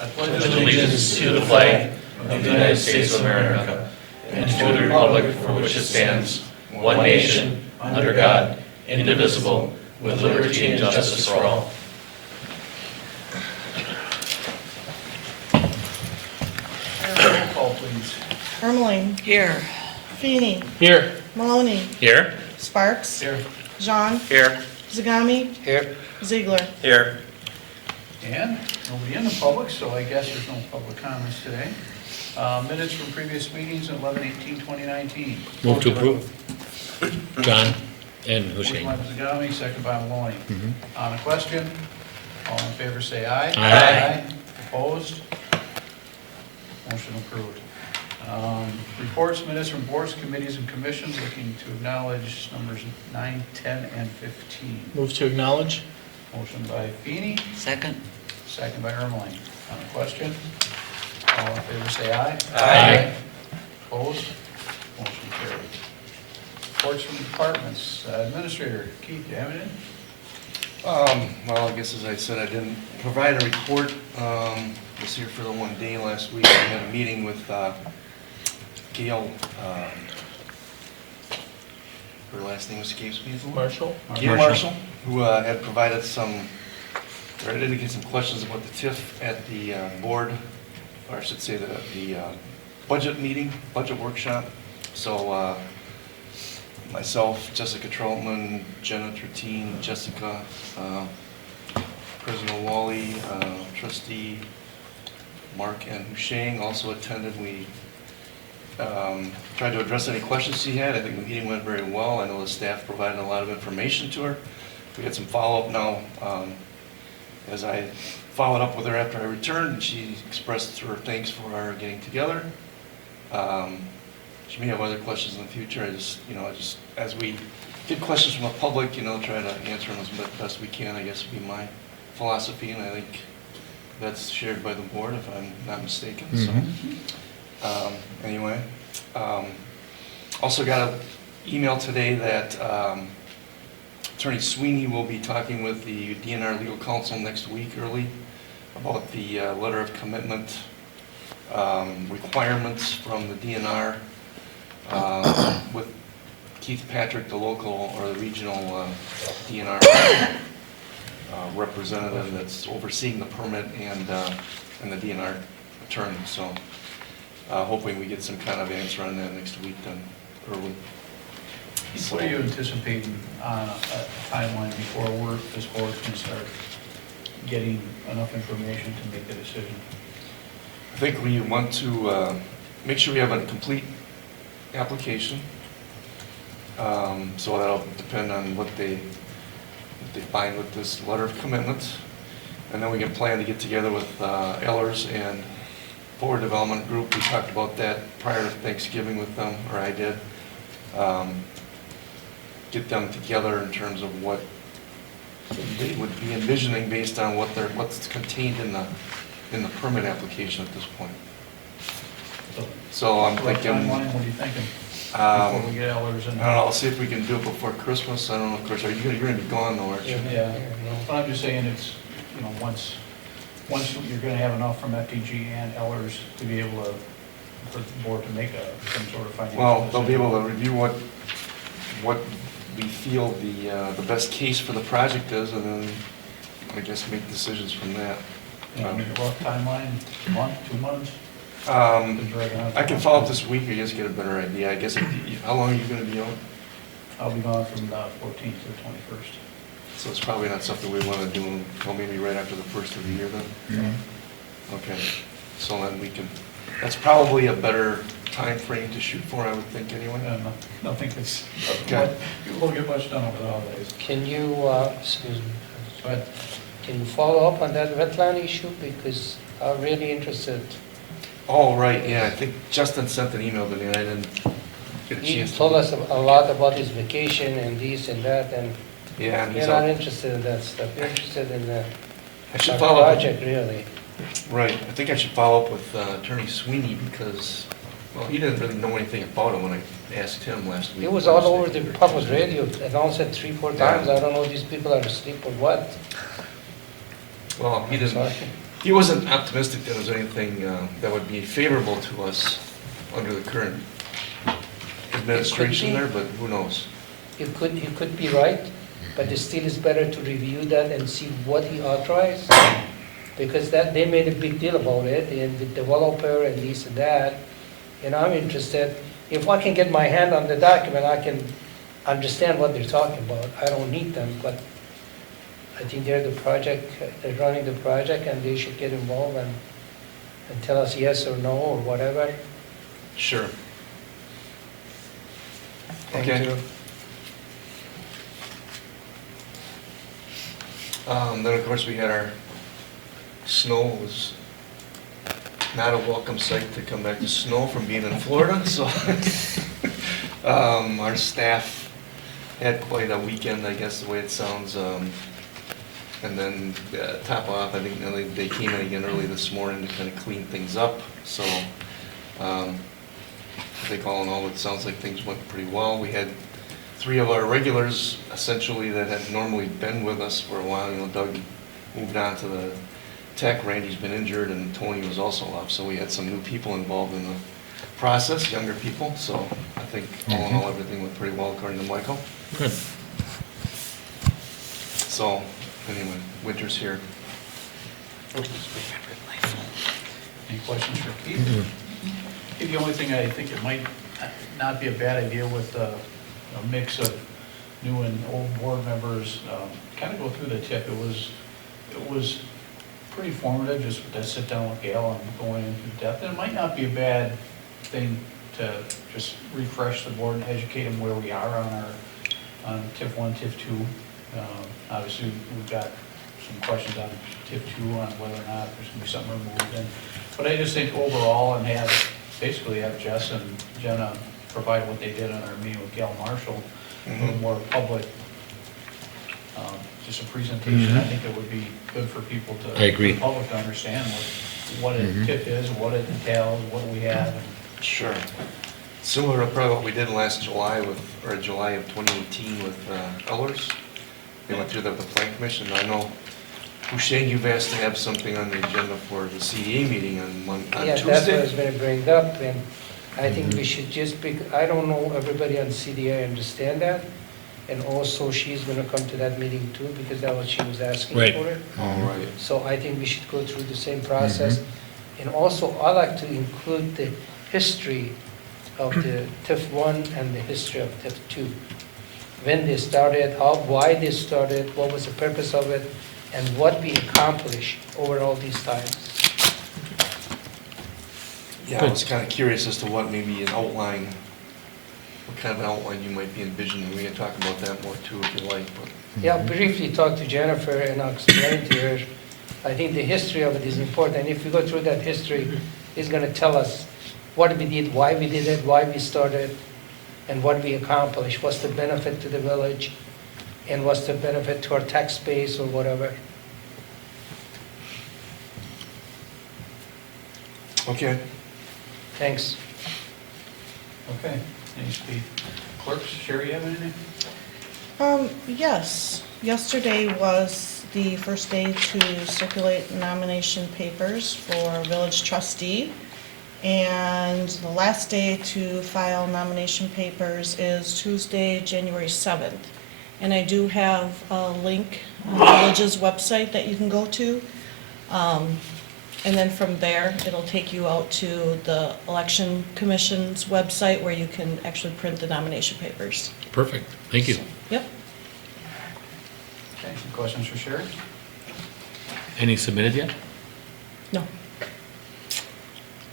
I pledge allegiance to the flag of the United States of America and to the republic for which it stands, one nation, under God, indivisible, with liberty and justice for all. Roll call, please. Ermeling. Here. Feeney. Here. Maloney. Here. Sparks. Here. Jean. Here. Zagami. Here. Ziegler. Here. And nobody in the public, so I guess there's no public comments today. Minutes from previous meetings, 11/18/2019. Move to approve. John and Motion Hussein. by Zagami, second by Maloney. On the question, all in favor say aye. Aye. Opposed? Motion approved. Reports, minutes from boards, committees, and commissions, looking to acknowledge numbers 9, 10, and 15. Move to acknowledge. Motion by Feeney, Second. second by Ermeling. On the question, all in favor say aye. Aye. Opposed? Motion carried. Reports from departments. Administrator Keith, do you have anything? Well, I guess as I said, I didn't provide a report. Was here for the one day last week. I had a meeting with Gail, her last name escapes me. Marshall. Gail Marshall, who had provided some, or I did get some questions about the TIF at the board, or I should say the budget meeting, budget workshop. So myself, Jessica Trotman, Jenna Tertine, Jessica, President Wally, Trustee Mark and Husheng also attended. We tried to address any questions she had. I think the meeting went very well. I know the staff provided a lot of information to her. We had some follow-up now. As I followed up with her after I returned, and she expressed her thanks for our getting together. She may have other questions in the future. I just as we get questions from the public, try to answer them as best we can. I guess would be my philosophy, and I think that's shared by the board, if I'm not mistaken. So, anyway, also got an email today that Attorney Sweeney will be talking with the DNR legal counsel next week early about the letter of commitment requirements from the DNR with Keith Patrick, the local or the regional DNR representative that's overseeing the permit, and the DNR attorney. So hopefully we get some kind of answer on that next week then, early. What are you anticipating on a timeline before this board can start getting enough information to make the decision? I think we want to make sure we have a complete application. So that'll depend on what they find with this letter of commitment. And then we can plan to get together with Ellers and Forward Development Group. We talked about that prior to Thanksgiving with them, or I did. Get them together in terms of what they would be envisioning based on what's contained in the permit application at this point. So I'm thinking. Timeline, what are you thinking? Before we get Ellers in? I don't know, I'll see if we can do it before Christmas. I don't know, of course, you're gonna be gone though, aren't you? Yeah, but I'm just saying it's, once you're gonna have enough from FTG and Ellers to be able to, for the board to make some sort of financial Well, they'll be decision. able to review what we feel the best case for the project is, and then I guess make decisions from that. A rough timeline, a month, 2 months? I can follow up this week, I guess, get a better idea. I guess, how long are you gonna be out? I'll be gone from the 14th to the 21st. So it's probably not something we wanna do until maybe right after the first of the year then? Okay, so then that's probably a better time frame to shoot for, I would think, anyway. I think it's, Okay. you won't get much done over the holidays. Can you, excuse me, Go ahead. can you follow up on that wetland issue? Because I'm really interested. Oh, right, yeah, I think Justin sent an email to me, and I didn't get a He chance to. told us a lot about his vacation and this and that, and Yeah, and we're he's not out. interested in that stuff. We're interested in the I should our follow up. project, really. Right, I think I should follow up with Attorney Sweeney because, well, he didn't really know anything about it when I asked him last week. It was all over the public radio, announced it 3-4 times. I don't know if these people are asleep or what. Well, he Sorry. he wasn't optimistic that there was anything that would be favorable to us under the current administration there, but who knows? You could be right, but it still is better to review that and see what he authorized. Because that, they made a big deal about it, and the developer and this and that. And I'm interested, if I can get my hand on the document, I can understand what they're talking about. I don't need them, but I think they're running the project, and they should get involved and tell us yes or no or whatever. Sure. Thank Okay. you. Then, of course, we had our snow. Was not a welcome sight to come back to snow from being in Florida, so our staff had quite a weekend, I guess, the way it sounds. And then top off, I think they came in again early this morning to kind of clean things up, so I think all in all, it sounds like things went pretty well. We had 3 of our regulars, essentially, that had normally been with us for a while. You know, Doug moved on to the tech, Randy's been injured, and Tony was also off, so we had some new people involved in the process, younger people, so I think all in all, everything went pretty well according to Michael. Good. So, anyway, winter's here. Any questions for Keith? The only thing I think it might not be a bad idea with a mix of new and old board members, kind of go through the tip. It was pretty formative, just to sit down with Gail and going into depth. And it might not be a bad thing to just refresh the board and educate them where we are on TIF 1, TIF 2. Obviously, we've got some questions on TIF 2 on whether or not there's going to be something removed. But I just think overall, and basically have Jess and Jenna provide what they did on our meeting with Gail Marshall, a little more public, just a presentation. I think it would be good for people to, I agree. the public to understand what a TIF is, what it entails, what we have. Sure. Similar to probably what we did last July July of 2018 with Ellers. They went through that with the Plan Commission. I know, Hussein, you've asked to have something on the agenda for the CEA meeting on Yeah, Tuesday. that's what I was going to bring up, and I think we should just I don't know everybody on CDA understand that, and also she's going to come to that meeting too, because that was she was asking Right. for it. All right. So I think we should go through the same process. And also, I like to include the history of the TIF 1 and the history of TIF 2. When they started, why they started, what was the purpose of it, and what we accomplished over all these times. Yeah, I was kind of curious as to what maybe an outline, what kind of an outline you might be envisioning. We can talk about that more too if you like. But Yeah, briefly talk to Jennifer and I'll explain to her. I think the history of it is important. And if we go through that history, it's going to tell us what we did, why we did it, why we started, and what we accomplished. What's the benefit to the village, and what's the benefit to our tax base or whatever. Okay. Thanks. Okay, thanks, Keith. Clerks, Sherry, you have anything? Yes, yesterday was the first day to circulate nomination papers for village trustee. And the last day to file nomination papers is Tuesday, January 7th. And I do have a link on the village's website that you can go to. And then from there, it'll take you out to the election commission's website where you can actually print the nomination papers. Perfect. Thank you. Yep. Okay, any questions for Sherry? Any submitted yet? No.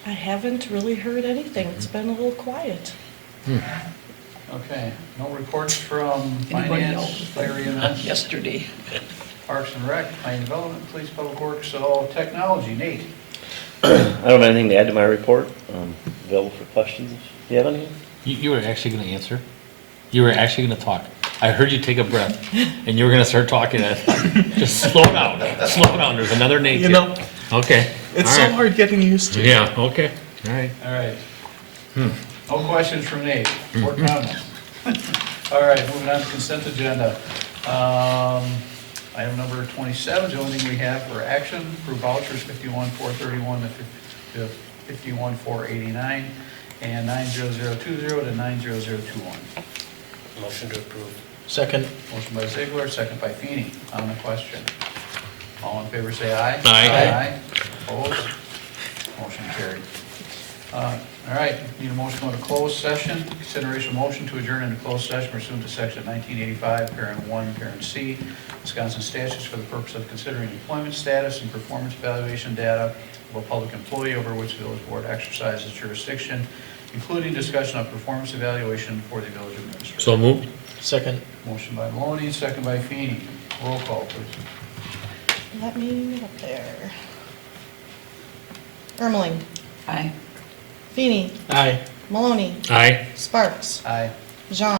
I haven't really heard anything. It's been a little quiet. Okay, no reports from Anybody finance, else? fire EMS, Yesterday. Parks and Rec, Planning and Development, Police, Public Works, so technology, Nate. I don't have anything to add to my report. Available for questions if you have any. You were actually going to answer? You were actually going to talk? I heard you take a breath, and you were going to start talking. I thought, just slow down. Slow down. There's another Nate You here. know, Okay. it's All so right. hard getting used to. Yeah, okay. All right. All right. No questions from Nate, or comments. All right, moving on to consent agenda. Item number 27 is the only thing we have for action. Approve vouchers 51,431 to 51,489 and 90020 to 90021. Motion to approve. Second. Motion by Ziegler, second by Feeny. On the question. All in favor say aye. Aye. Opposed? Motion carried. All right, need a motion to go into closed session. Consideration of motion to adjourn into closed session pursuant to section 1985, parent 1, parent C, Wisconsin statutes for the purpose of considering employment status and performance evaluation data of a public employee over which the village board exercises jurisdiction, including discussion of performance evaluation for the village administrator. So moved. Second. Motion by Maloney, second by Feeny. Roll call, please. Let me get up there. Ermeling, Aye. Feeny, Aye. Maloney, Aye. Sparks, Aye. Jean.